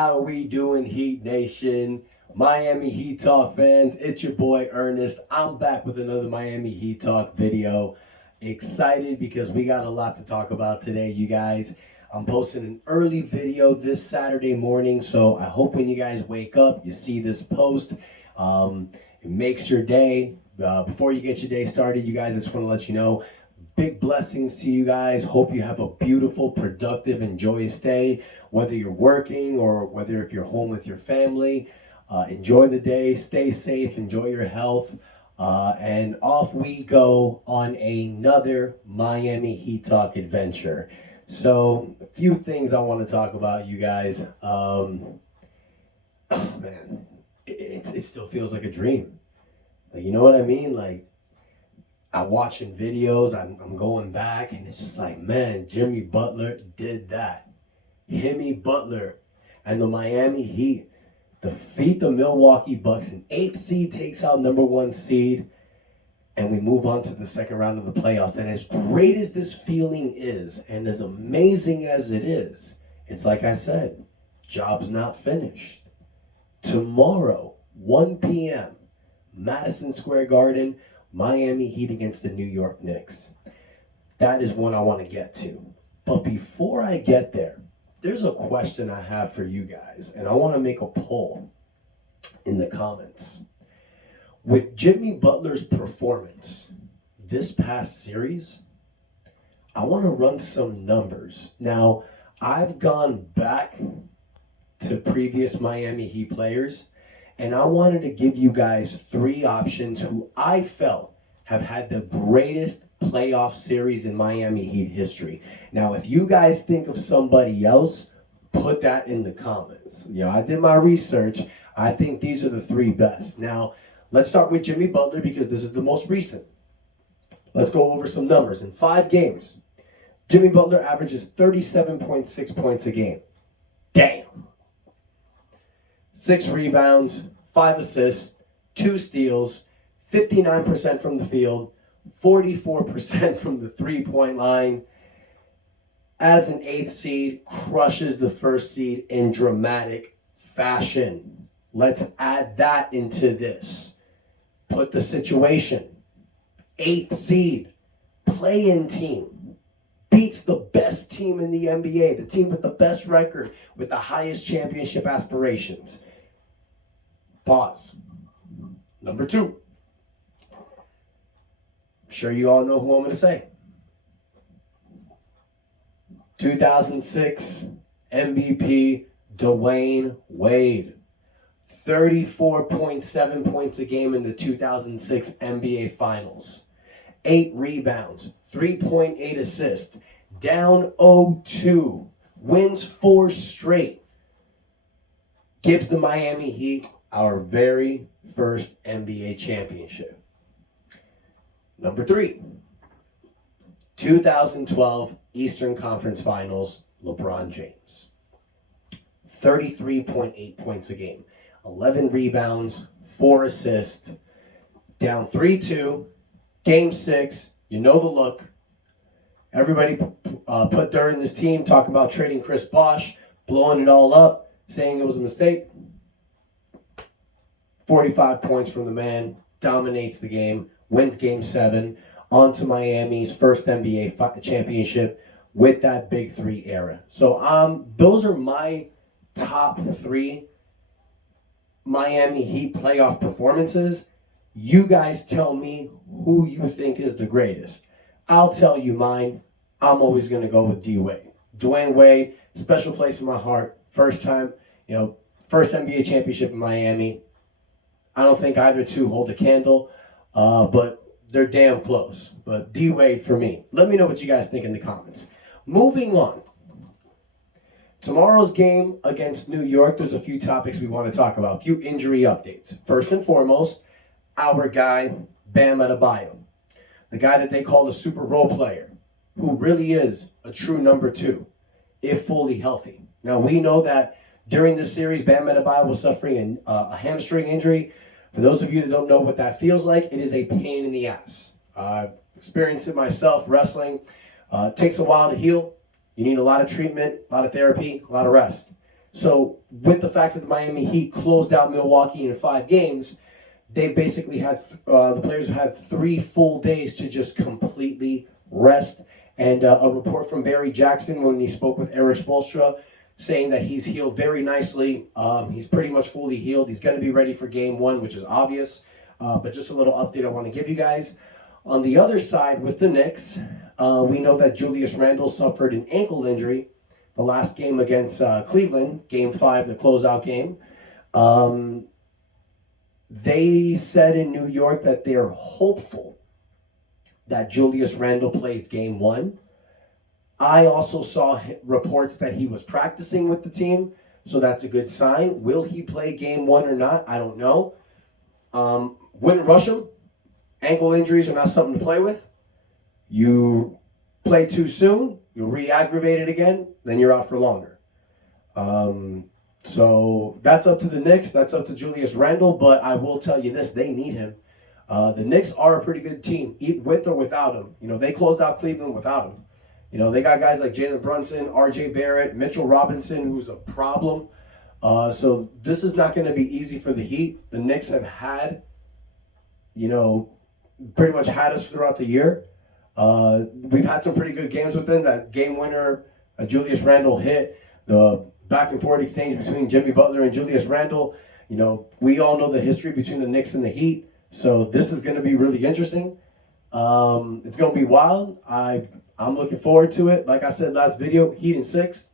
How are we doing, Heat Nation? Miami Heat Talk fans, it's your boy Ernest. I'm back with another Miami Heat Talk video. Excited because we got a lot to talk about today, you guys. I'm posting an early video this Saturday morning, so I hope when you guys wake up, you see this post. It makes your day. Before you get your day started, you guys, I just want to let you know, big blessings to you guys. Hope you have a beautiful, productive, and joyous day. Whether you're working or whether if you're home with your family, enjoy the day, stay safe, enjoy your health, and off we go on another Miami Heat Talk adventure. So, a few things I want to talk about, you guys. Oh man, it still feels like a dream. Like, you know what I mean? Like, I'm watching videos, I'm going back, and it's just like, man, Jimmy Butler did that. Himmy Butler and the Miami Heat defeat the Milwaukee Bucks. An 8th seed takes out number 1 seed, and we move on to the second round of the playoffs. And as great as this feeling is, and as amazing as it is, it's like I said, job's not finished. Tomorrow, 1 p.m., Madison Square Garden, Miami Heat against the New York Knicks. That is one I want to get to. But before I get there, there's a question I have for you guys, and I want to make a poll in the comments. With Jimmy Butler's performance this past series, I want to run some numbers. Now, I've gone back to previous Miami Heat players, and I wanted to give you guys 3 options who I felt have had the greatest playoff series in Miami Heat history. Now, if you guys think of somebody else, put that in the comments. You know, I did my research. I think these are the 3 best. Now, let's start with Jimmy Butler because this is the most recent. Let's go over some numbers. In 5 games, Jimmy Butler averages 37.6 points a game. Damn. 6 rebounds, 5 assists, 2 steals, 59% from the field, 44% from the 3-point line. As an 8th seed, crushes the 1st seed in dramatic fashion. Let's add that into this. Put the situation. 8th seed, play-in team, beats the best team in the NBA, the team with the best record, with the highest championship aspirations. Pause. Number 2. I'm sure you all know who I'm going to say. 2006 MVP Dwayne Wade. 34.7 points a game in the 2006 NBA Finals. 8 rebounds, 3.8 assists. Down 0-2. Wins 4 straight. Gives the Miami Heat our very first NBA championship. Number 3, 2012 Eastern Conference Finals, LeBron James. 33.8 points a game, 11 rebounds, 4 assists, down 3-2, Game 6, you know the look. Everybody put dirt in this team, talking about trading Chris Bosh, blowing it all up, saying it was a mistake. 45 points from the man, dominates the game, wins Game 7, on to Miami's first NBA championship with that Big 3 era. So those are my top 3 Miami Heat playoff performances. You guys tell me who you think is the greatest. I'll tell you mine. I'm always going to go with D-Wade. Dwayne Wade, special place in my heart. First time, first NBA championship in Miami. I don't think either 2 hold a candle, but they're damn close. But D-Wade for me. Let me know what you guys think in the comments. Moving on. Tomorrow's game against New York, there's a few topics we want to talk about. A few injury updates. First and foremost, our guy, Bam Adebayo. The guy that they call the super role player, who really is a true number 2, if fully healthy. Now, we know that during this series, Bam Adebayo was suffering a hamstring injury. For those of you that don't know what that feels like, it is a pain in the ass. I've experienced it myself, wrestling. It takes a while to heal. You need a lot of treatment, a lot of therapy, a lot of rest. So with the fact that the Miami Heat closed out Milwaukee in 5 games, they basically had the players had 3 full days to just completely rest. And a report from Barry Jackson when he spoke with Eric Spoelstra saying that he's healed very nicely. He's pretty much fully healed. He's going to be ready for game 1, which is obvious. But just a little update I want to give you guys. On the other side with the Knicks, we know that Julius Randle suffered an ankle injury the last game against Cleveland, game 5, the closeout game. They said in New York that they're hopeful that Julius Randle plays game 1. I also saw reports that he was practicing with the team, so that's a good sign. Will he play game 1 or not? I don't know. Wouldn't rush him. Ankle injuries are not something to play with. You play too soon, you'll re-aggravate it again, then you're out for longer. So that's up to the Knicks. That's up to Julius Randle. But I will tell you this, they need him. The Knicks are a pretty good team, with or without him. You know, they closed out Cleveland without him. You know, they got guys like Jalen Brunson, R.J. Barrett, Mitchell Robinson, who's a problem. So this is not going to be easy for the Heat. The Knicks have had, you know, pretty much had us throughout the year. We've had some pretty good games with them. That game winner, Julius Randle hit, the back and forth exchange between Jimmy Butler and Julius Randle. You know, we all know the history between the Knicks and the Heat. So this is going to be really interesting. It's going to be wild. I'm looking forward to it. Like I said last video, Heat in 6.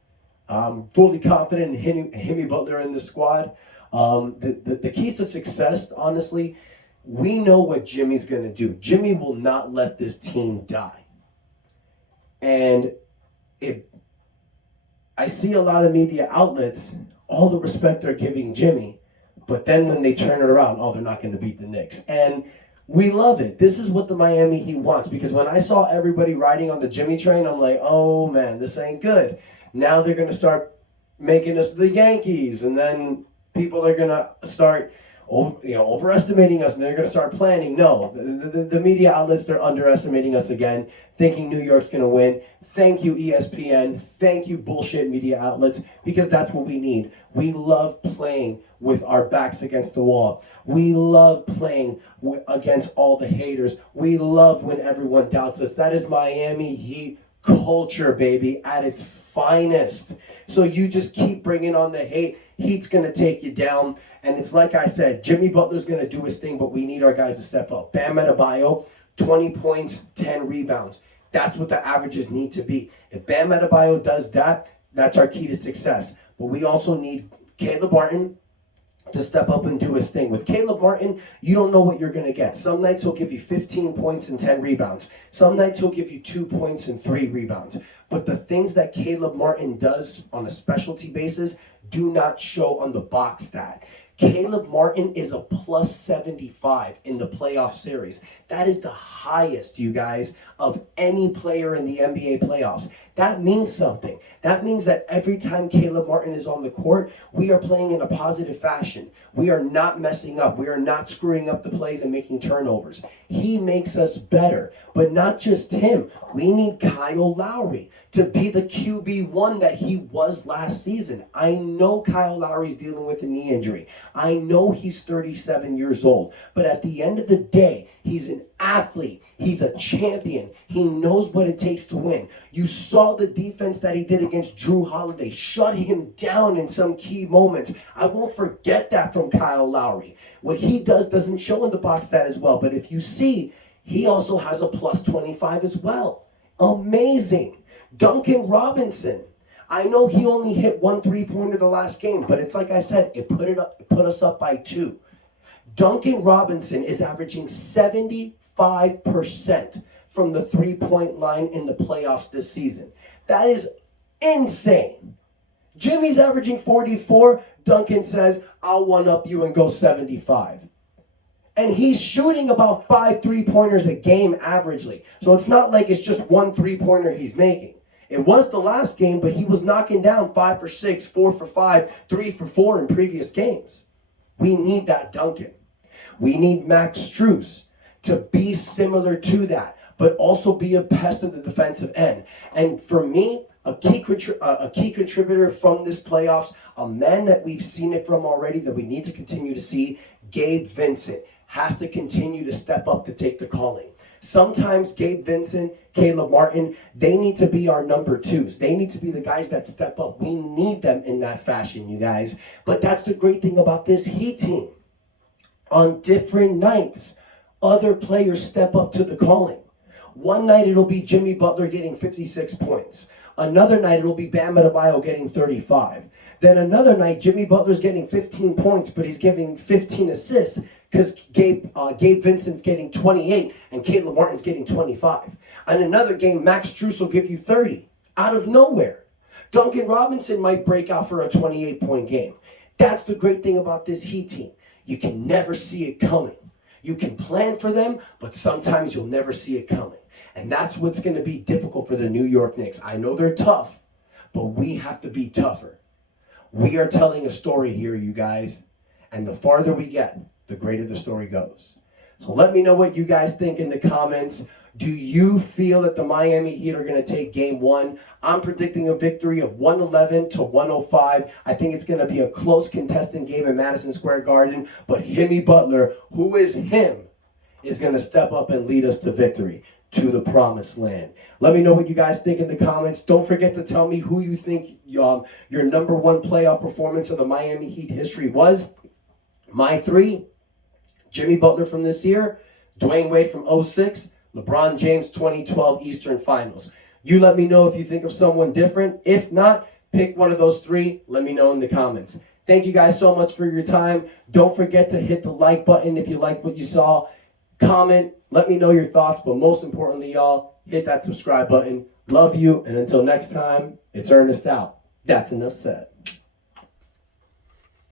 I'm fully confident in Himmy Butler in this squad. The keys to success, honestly, we know what Jimmy's going to do. Jimmy will not let this team die. And I see a lot of media outlets, all the respect they're giving Jimmy, but then when they turn it around, they're not going to beat the Knicks. And we love it. This is what the Miami Heat wants, because when I saw everybody riding on the Jimmy train, I'm like, oh man, this ain't good. Now they're going to start making us the Yankees, and then people are going to start overestimating us, and they're going to start planning. No, the media outlets, they're underestimating us again, thinking New York's going to win. Thank you, ESPN. Thank you, bullshit media outlets, because that's what we need. We love playing with our backs against the wall. We love playing against all the haters. We love when everyone doubts us. That is Miami Heat culture, baby, at its finest. So you just keep bringing on the hate. Heat's going to take you down. And it's like I said, Jimmy Butler's going to do his thing, but we need our guys to step up. Bam Adebayo, 20 points, 10 rebounds. That's what the averages need to be. If Bam Adebayo does that, that's our key to success. But we also need Caleb Martin to step up and do his thing. With Caleb Martin, you don't know what you're going to get. Some nights he'll give you 15 points and 10 rebounds. Some nights he'll give you 2 points and 3 rebounds. But the things that Caleb Martin does on a specialty basis do not show on the box stat. Caleb Martin is a plus 75 in the playoff series. That is the highest, you guys, of any player in the NBA playoffs. That means something. That means that every time Caleb Martin is on the court, we are playing in a positive fashion. We are not messing up. We are not screwing up the plays and making turnovers. He makes us better. But not just him. We need Kyle Lowry to be the QB1 that he was last season. I know Kyle Lowry's dealing with a knee injury. I know he's 37 years old. But at the end of the day, he's an athlete. He's a champion. He knows what it takes to win. You saw the defense that he did against Drew Holiday. Shut him down in some key moments. I won't forget that from Kyle Lowry. What he does doesn't show in the box stat as well. But if you see, he also has a plus 25 as well. Amazing. Duncan Robinson. I know he only hit 1 3-pointer the last game, but it's like I said, it put us up by 2. Duncan Robinson is averaging 75% from the 3-point line in the playoffs this season. That is insane. Jimmy's averaging 44. Duncan says, I'll one-up you and go 75. And he's shooting about 5 3-pointers a game averagely. So it's not like it's just 1 3-pointer he's making. It was the last game, but he was knocking down 5 for 6, 4 for 5, 3 for 4 in previous games. We need that Duncan. We need Max Strus to be similar to that, but also be a pest in the defensive end. And for me, a key contributor from this playoffs, A man that we've seen it from already, that we need to continue to see, Gabe Vincent, has to continue to step up to take the calling. Sometimes Gabe Vincent, Caleb Martin, they need to be our number twos. They need to be the guys that step up. We need them in that fashion, you guys. But that's the great thing about this Heat team. On different nights, other players step up to the calling. One night it'll be Jimmy Butler getting 56 points. Another night it'll be Bam Adebayo getting 35. Then another night Jimmy Butler's getting 15 points, but he's giving 15 assists because Gabe Vincent's getting 28 and Caleb Martin's getting 25. And another game, Max Strus will give you 30 out of nowhere. Duncan Robinson might break out for a 28-point game. That's the great thing about this Heat team. You can never see it coming. You can plan for them, but sometimes you'll never see it coming. And that's what's going to be difficult for the New York Knicks. I know they're tough, but we have to be tougher. We are telling a story here, you guys. And the farther we get, the greater the story goes. So let me know what you guys think in the comments. Do you feel that the Miami Heat are going to take game one? I'm predicting a victory of 111 to 105. I think it's going to be a close contested game in Madison Square Garden. But Himmy Butler, who is him, is going to step up and lead us to victory, to the promised land. Let me know what you guys think in the comments. Don't forget to tell me who you think your number one playoff performance of the Miami Heat history was. My three: Jimmy Butler from this year, Dwayne Wade from 06, LeBron James 2012 Eastern Finals. You let me know if you think of someone different. If not, pick one of those three. Let me know in the comments. Thank you guys so much for your time. Don't forget to hit the like button if you like what you saw. Comment, let me know your thoughts, but most importantly, y'all, hit that subscribe button. Love you, and until next time, it's Ernest out. That's enough said.